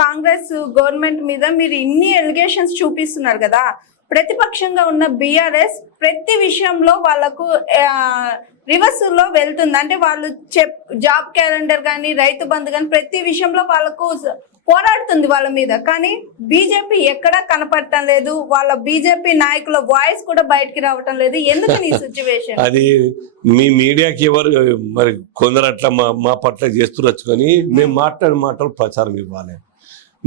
Congress government మీద మీరు ఇన్ని ఎలిగేషన్స్ చూపిస్తున్నారు కదా, ప్రతిపక్షంగా ఉన్న బీఆర్ఎస్ ప్రతి విషయంలో వాళ్ళకు రివర్స్ లో వెళ్తుంది. అంటే వాళ్ళు జాబ్ క్యాలెండర్ కానీ రైతు బంధు కానీ ప్రతి విషయంలో వాళ్ళకు పోరాడుతుంది వాళ్ళ మీద. కానీ బీజేపీ ఎక్కడా కనపడటం లేదు, వాళ్ళ బీజేపీ నాయకుల వాయిస్ కూడా బయటికి రావటం లేదు. ఎందుకు ఈ సిచ్యువేషన్? అది మీ మీడియాకి ఎవరు మరి కొందరు అట్లా మా పట్ల చేస్తురచ్చు, కానీ మేము మాట్లాడిన మాటలు ప్రచారం ఇవ్వాలి,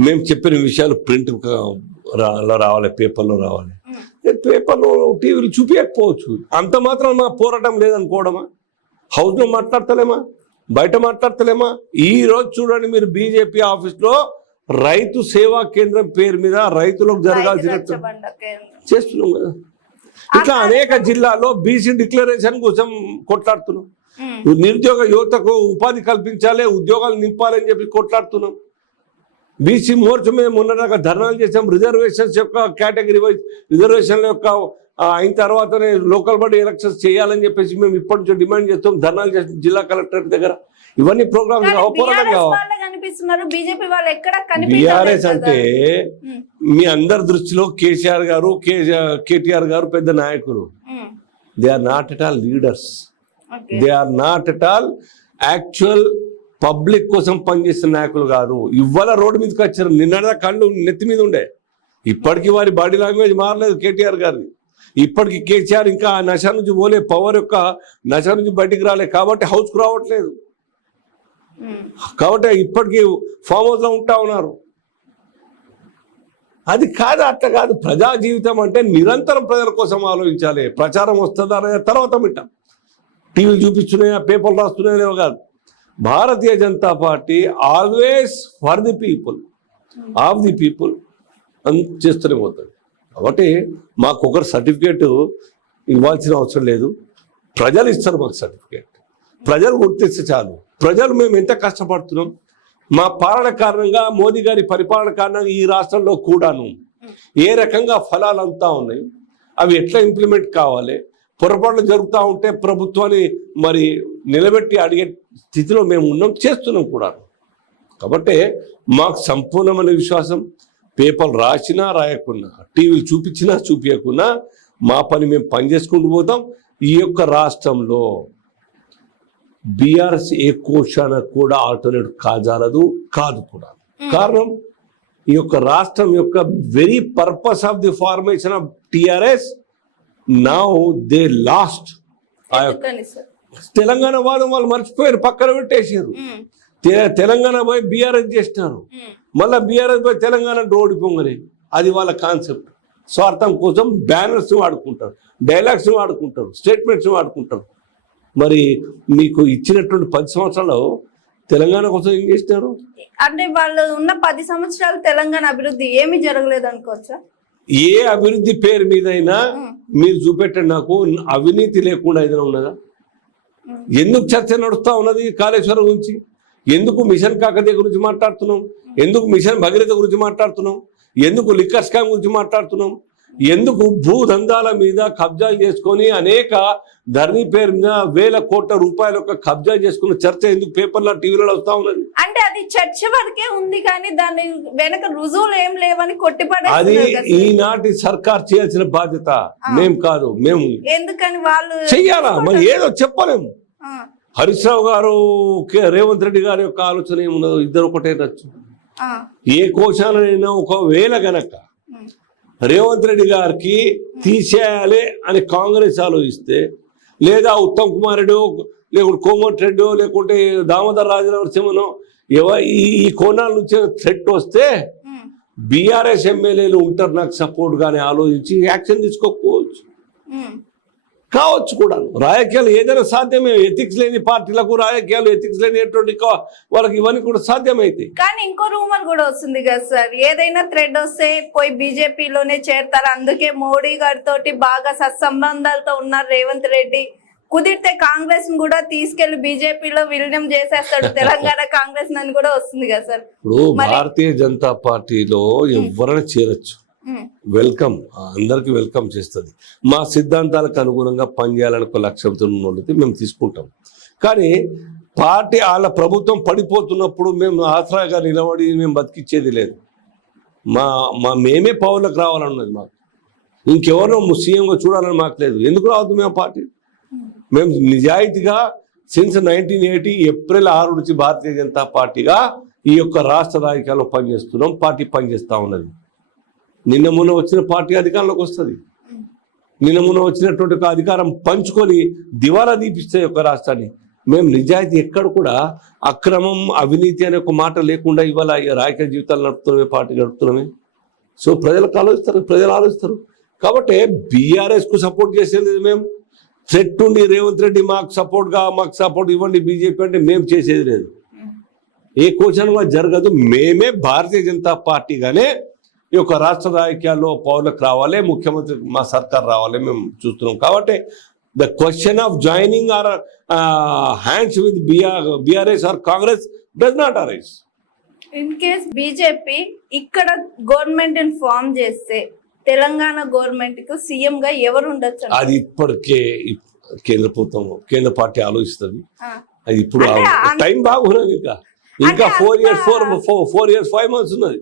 మేము చెప్పిన విషయాలు ప్రింట్ రావాలి, పేపర్లో రావాలి. పేపర్లో టీవీలు చూపించకపోవచ్చు, అంత మాత్రం మా పోరాటం లేదనుకోవడమా? హౌస్లో మాట్లాడతలేమా, బయట మాట్లాడతలేమా? ఈ రోజు చూడండి మీరు బీజేపీ ఆఫీస్లో రైతు సేవా కేంద్రం పేరు మీద రైతులకు జరగాల్సినట్టు చేస్తున్నాం కదా. ఇట్లా అనేక జిల్లాల్లో బీసీ డిక్లరేషన్ కోసం కొట్లాడుతున్నాం. నిరుద్యోగ యువతకు ఉపాధి కల్పించాలి, ఉద్యోగాలు నింపాలని చెప్పి కొట్లాడుతున్నాం. బీసీ మోర్చా మీద మొన్నదాకా ధర్నాలు చేసాం. రిజర్వేషన్స్ యొక్క కేటగిరీ వైజ్ రిజర్వేషన్ల యొక్క అయిన తర్వాతనే లోకల్ బాడీ ఎలక్షన్స్ చేయాలని చెప్పేసి మేము ఇప్పటి నుంచి డిమాండ్ చేస్తాం. ధర్నాలు చేస్తాం జిల్లా కలెక్టరేట్ దగ్గర. ఇవన్నీ ప్రోగ్రామ్స్ పోరాటం బీఆర్ఎస్ అంటే మీ అందరి దృష్టిలో కేసీఆర్ గారు కేటీఆర్ గారు పెద్ద నాయకులు. They are not at all leaders, they are not at all actual public కోసం పనిచేసిన నాయకులు కాదు. ఇవాళ రోడ్డు మీదకి వచ్చారు, నిన్నదా కళ్ళు నెత్తి మీద ఉండే. ఇప్పటికీ వారి బాడీ లాంగ్వేజ్ మారలేదు కేటీఆర్ గారిది. ఇప్పటికి కేసీఆర్ ఇంకా ఆ నశ నుంచి పోలే, పవర్ యొక్క నశ నుంచి బయటికి రాలే, కాబట్టి హౌస్కు రావట్లేదు. కాబట్టి ఇప్పటికీ ఫామ్ హౌస్లో ఉంటా ఉన్నారు. అది కాదు, అట్లా కాదు. ప్రజా జీవితం అంటే నిరంతరం ప్రజల కోసం ఆలోచించాలి. ప్రచారం వస్తుందా అనేది తర్వాత వింటాం, టీవీలు చూపిస్తున్నాయా, పేపర్లు రాస్తున్నాయో కాదు. Bharatiya Janata Party always for the people, of the people అని చేస్తూనే పోతుంది. కాబట్టి మాకు ఒకరు సర్టిఫికేట్ ఇవ్వాల్సిన అవసరం లేదు, ప్రజలు ఇస్తారు మాకు సర్టిఫికేట్. ప్రజలు గుర్తిస్తే చాలు. ప్రజలు మేము ఎంత కష్టపడుతున్నాం, మా పాలన కారణంగా, మోదీ గారి పరిపాలన కారణంగా ఈ రాష్ట్రంలో కూడాను ఏ రకంగా ఫలాలు అంతా ఉన్నాయి, అవి ఎట్లా ఇంప్లిమెంట్ కావాలి, పొరపాట్లు జరుగుతూ ఉంటే ప్రభుత్వాన్ని మరి నిలబెట్టి అడిగే స్థితిలో మేము ఉన్నాం, చేస్తున్నాం కూడా. కాబట్టి మాకు సంపూర్ణమైన విశ్వాసం, పేపర్లు రాసినా రాయకున్నా, టీవీలు చూపించినా చూపించకున్నా మా పని మేము పని చేసుకుంటూ పోతాం. ఈ యొక్క రాష్ట్రంలో బీఆర్ఎస్ ఏ కోశాన కూడా ఆల్టర్నేట్ కాజాలదు, కాదు కూడా. కారణం ఈ యొక్క రాష్ట్రం యొక్క very purpose of the formation of TRS now they last. Telangana వాదం వాళ్ళు మర్చిపోయారు, పక్కన పెట్టేసారు. తెలంగాణ పోయి బీఆర్ఎస్ చేసినారు, మళ్ళీ బీఆర్ఎస్ పోయి తెలంగాణ ఓడిపోగానే. అది వాళ్ళ కాన్సెప్ట్. స్వార్థం కోసం బ్యానర్స్ వాడుకుంటారు, డైలాగ్స్ వాడుకుంటారు, స్టేట్మెంట్స్ వాడుకుంటారు. మరి మీకు ఇచ్చినటువంటి 10 సంవత్సరాలు తెలంగాణ కోసం ఏం చేసినారు? అంటే వాళ్ళు ఉన్న 10 సంవత్సరాలు తెలంగాణ అభివృద్ధి ఏమీ జరగలేదు అనుకోవచ్చా? ఏ అభివృద్ధి పేరు మీదైనా మీరు చూపెట్టండి నాకు. అవినీతి లేకుండా ఏదైనా ఉన్నదా? ఎందుకు చర్చ నడుస్తూ ఉన్నది కాళేశ్వరం గురించి? ఎందుకు మిషన్ కాకతీయ గురించి మాట్లాడుతున్నాం? ఎందుకు మిషన్ భగీరథ గురించి మాట్లాడుతున్నాం? ఎందుకు లిక్కర్ స్కామ్ గురించి మాట్లాడుతున్నాం? ఎందుకు భూదందాల మీద కబ్జాలు చేసుకొని అనేక ధరణి పేరు మీద వేల కోట్ల రూపాయల యొక్క కబ్జా చేసుకున్న చర్చ ఎందుకు పేపర్లో టీవీలలో వస్తా ఉన్నది? అంటే అది చర్చ వరకే ఉంది, కానీ దాని వెనక రుజువులు ఏం లేవని కొట్టిపడే. అది ఈనాటి సర్కార్ చేయాల్సిన బాధ్యత, మేము కాదు. మేము ఎందుకని వాళ్ళు చెయ్యాలా? మరి ఏదో చెప్పలేము. హరీష్ రావు గారు, రేవంత్ రెడ్డి గారి యొక్క ఆలోచన ఏమున్నదో ఇద్దరు ఒకటే నచ్చు. ఏ కోశానైనా ఒకవేళ గనక రేవంత్ రెడ్డి గారికి తీసేయాలి అని కాంగ్రెస్ ఆలోచిస్తే, లేదా ఉత్తమ్ కుమార్ రెడ్డి లేకుంటే కోమటి రెడ్డి లేకుంటే దామోదర్ రాజనరసింహనో ఈ కోణాల నుంచి థ్రెట్ వస్తే బీఆర్ఎస్ ఎమ్మెల్యేలు ఉంటారు నాకు సపోర్ట్ గానే ఆలోచించి యాక్షన్ తీసుకోకపోవచ్చు, కావచ్చు కూడా. రాజకీయాలు ఏదైనా సాధ్యమే. ఎథిక్స్ లేని పార్టీలకు రాజకీయాలు, ఎథిక్స్ లేనిటువంటి వాళ్ళకి ఇవన్నీ కూడా సాధ్యమైతాయి. కానీ ఇంకో రూమర్ కూడా వస్తుంది కదా సార్, ఏదైనా థ్రెడ్ వస్తే పోయి బీజేపీలోనే చేరతారు, అందుకే మోడీ గారితో బాగా సత్సంబంధాలతో ఉన్నారు రేవంత్ రెడ్డి, కుదిరితే కాంగ్రెస్ ను కూడా తీసుకెళ్లి బీజేపీలో విలీనం చేసేస్తాడు తెలంగాణ కాంగ్రెస్ అని కూడా వస్తుంది కదా సార్. ఇప్పుడు భారతీయ జనతా పార్టీలో ఎవరైనా చేరొచ్చు, వెల్కమ్, అందరికి వెల్కమ్ చేస్తుంది. మా సిద్ధాంతాలకు అనుగుణంగా పనిచేయాలని ఒక లక్ష్యంతో ఉన్నోళ్ళైతే మేము తీసుకుంటాం. కానీ పార్టీ వాళ్ళ ప్రభుత్వం పడిపోతున్నప్పుడు మేము ఆసరాగా నిలబడి మేము బతికిచ్చేది లేదు. మేమే పౌరులకు రావాలన్నది మాకు. ఇంకెవరో సీఎంగా చూడాలని మాకు లేదు. ఎందుకు రావద్దు మేము పార్టీ? మేము నిజాయితీగా సిన్స్ 1980 ఏప్రిల్ 6 నుంచి భారతీయ జనతా పార్టీగా ఈ యొక్క రాష్ట్ర రాజకీయాల్లో పనిచేస్తున్నాం. పార్టీ పనిచేస్తూ ఉన్నది. నిన్న మొన్న వచ్చిన పార్టీ అధికారంలోకి వస్తుంది. నిన్న మొన్న వచ్చినటువంటి ఒక అధికారం పంచుకొని దివాలా దీపిస్తే యొక్క రాష్ట్రాన్ని. మేము నిజాయితీ ఎక్కడ కూడా అక్రమం అవినీతి అనే ఒక మాట లేకుండా ఇవాళ రాజకీయ జీవితాలు నడుపుతున్నామే, పార్టీ నడుపుతున్నామే. సో ప్రజలకు ఆలోచిస్తారు, ప్రజలు ఆలోచిస్తారు. కాబట్టి బీఆర్ఎస్కు సపోర్ట్ చేసేది మేము. థ్రెట్ ఉండి రేవంత్ రెడ్డి మాకు సపోర్ట్ ఇవ్వండి బీజేపీ అంటే మేము చేసేది లేదు. ఏ కోచంగా జరగదు. మేమే భారతీయ జనతా పార్టీగానే ఈ యొక్క రాష్ట్ర రాజకీయాల్లో పౌరులకు రావాలి, ముఖ్యమంత్రి మా సర్కార్ రావాలి మేము చూస్తున్నాం. కాబట్టి the question of joining our hands with BRS or Congress does not arise. In case BJP ఇక్కడ గవర్నమెంట్ ఫామ్ చేస్తే తెలంగాణ గవర్నమెంట్ కు సీఎం గా ఎవరు ఉండొచ్చు? అది ఇప్పటికే కేంద్ర ప్రభుత్వం, కేంద్ర పార్టీ ఆలోచిస్తుంది. అది ఇప్పుడు టైం బాగున్నది. ఇంకా 4 years 5 months ఉన్నది.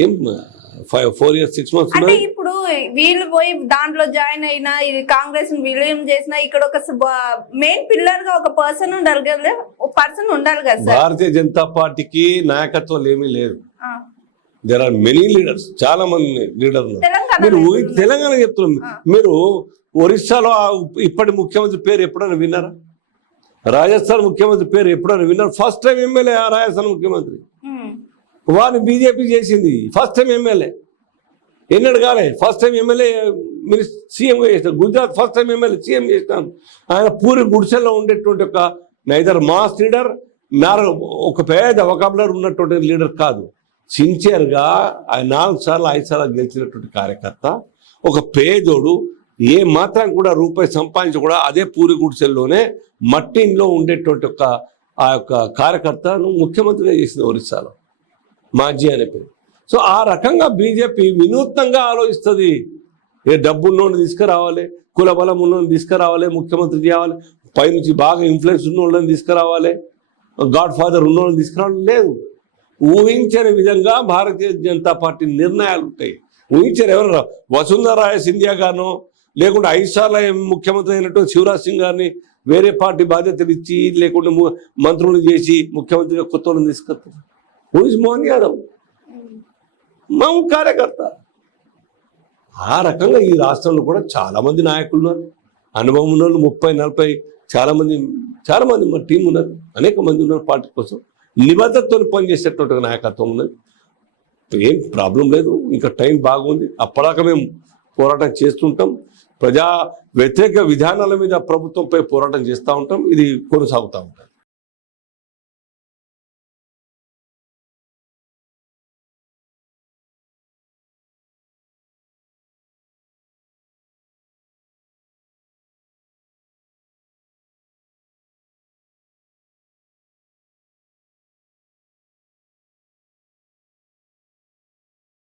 ఏం 4 years 6 months అంటే ఇప్పుడు వీళ్ళు పోయి దాంట్లో జాయిన్ అయినా ఇది కాంగ్రెస్ విలీనం చేసినా ఇక్కడ ఒక మెయిన్ పిల్లర్ గా ఒక పర్సన్ ఉండాలి కదా, భారతీయ జనతా పార్టీకి నాయకత్వం ఏమీ లేదు. దేర్ ఆర్ మెనీ లీడర్స్, చాలా మంది లీడర్లు. మీరు తెలంగాణ చెప్తున్నాం. మీరు ఒరిస్సాలో ఇప్పటి ముఖ్యమంత్రి పేరు ఎప్పుడైనా విన్నారా? రాజస్థాన్ ముఖ్యమంత్రి పేరు ఎప్పుడైనా విన్నారు? ఫస్ట్ టైం ఎమ్మెల్యే ఆ రాజస్థాన్ ముఖ్యమంత్రి. వారిని బీజేపీ చేసింది. ఫస్ట్ టైం ఎమ్మెల్యే ఎన్నడు కాలే. ఫస్ట్ టైం ఎమ్మెల్యే సీఎంగా చేసినారు. Gujarat first time MLA CM చేసినాను. ఆయన పూరి గుడిసెల్లో ఉండేటువంటి ఒక నైదర్ మాస్ లీడర్, ఒక పేద వొకాబులర్ ఉన్నటువంటి లీడర్ కాదు. సిన్సియర్గా ఆయన 4 సార్లు 5 సార్లు గెలిచినటువంటి కార్యకర్త, ఒక పేదోడు, ఏ మాత్రం కూడా రూపాయి సంపాదించి కూడా అదే పూరి గుడిసెల్లోనే మట్టిలో ఉండేటువంటి ఒక ఆ యొక్క కార్యకర్తను ముఖ్యమంత్రిగా చేసింది ఒరిస్సాలో, మాజీ అనే పేరు. సో ఆ రకంగా బీజేపీ వినూత్నంగా ఆలోచిస్తుంది. ఏ డబ్బున్నోడిని తీసుకురావాలి, కుల బలం ఉన్నోడిని తీసుకురావాలి, ముఖ్యమంత్రి చేయాలి, పైనుంచి బాగా ఇన్ఫ్లుయెన్స్ ఉన్నోళ్ళని తీసుకురావాలి, గాడ్ ఫాదర్ ఉన్నోళ్ళని తీసుకురావాలి. లేదు, ఊహించని విధంగా భారతీయ జనతా పార్టీ నిర్ణయాలు ఉంటాయి. ఊహించారు ఎవరు? వసుంధర రాయ సింధియా గారినో, లేకుంటే 5 సార్లు ముఖ్యమంత్రి అయినట్టు శివరాజ్ సింగ్ గారిని వేరే పార్టీ బాధ్యతలు ఇచ్చి, లేకుంటే మంత్రులు చేసి ముఖ్యమంత్రిగా కొత్త వాళ్ళని తీసుకొస్తారు. మోహన్ యాదవ్ మా కార్యకర్త. ఆ రకంగా ఈ రాష్ట్రంలో కూడా చాలా మంది నాయకులు ఉన్నారు, అనుభవం ఉన్న వాళ్ళు 30-40 చాలా మంది మా టీం ఉన్నారు, అనేక మంది ఉన్నారు. పార్టీ కోసం నిబద్ధతతో పనిచేసేటువంటి నాయకత్వం ఉన్నది. ఏం ప్రాబ్లం లేదు. ఇంకా టైం బాగుంది. అప్పటిదాకా మేము పోరాటం చేస్తుంటాం. ప్రజా వ్యతిరేక విధానాల మీద ప్రభుత్వంపై పోరాటం చేస్తూ ఉంటాం. ఇది కొనసాగుతూ ఉంటాం.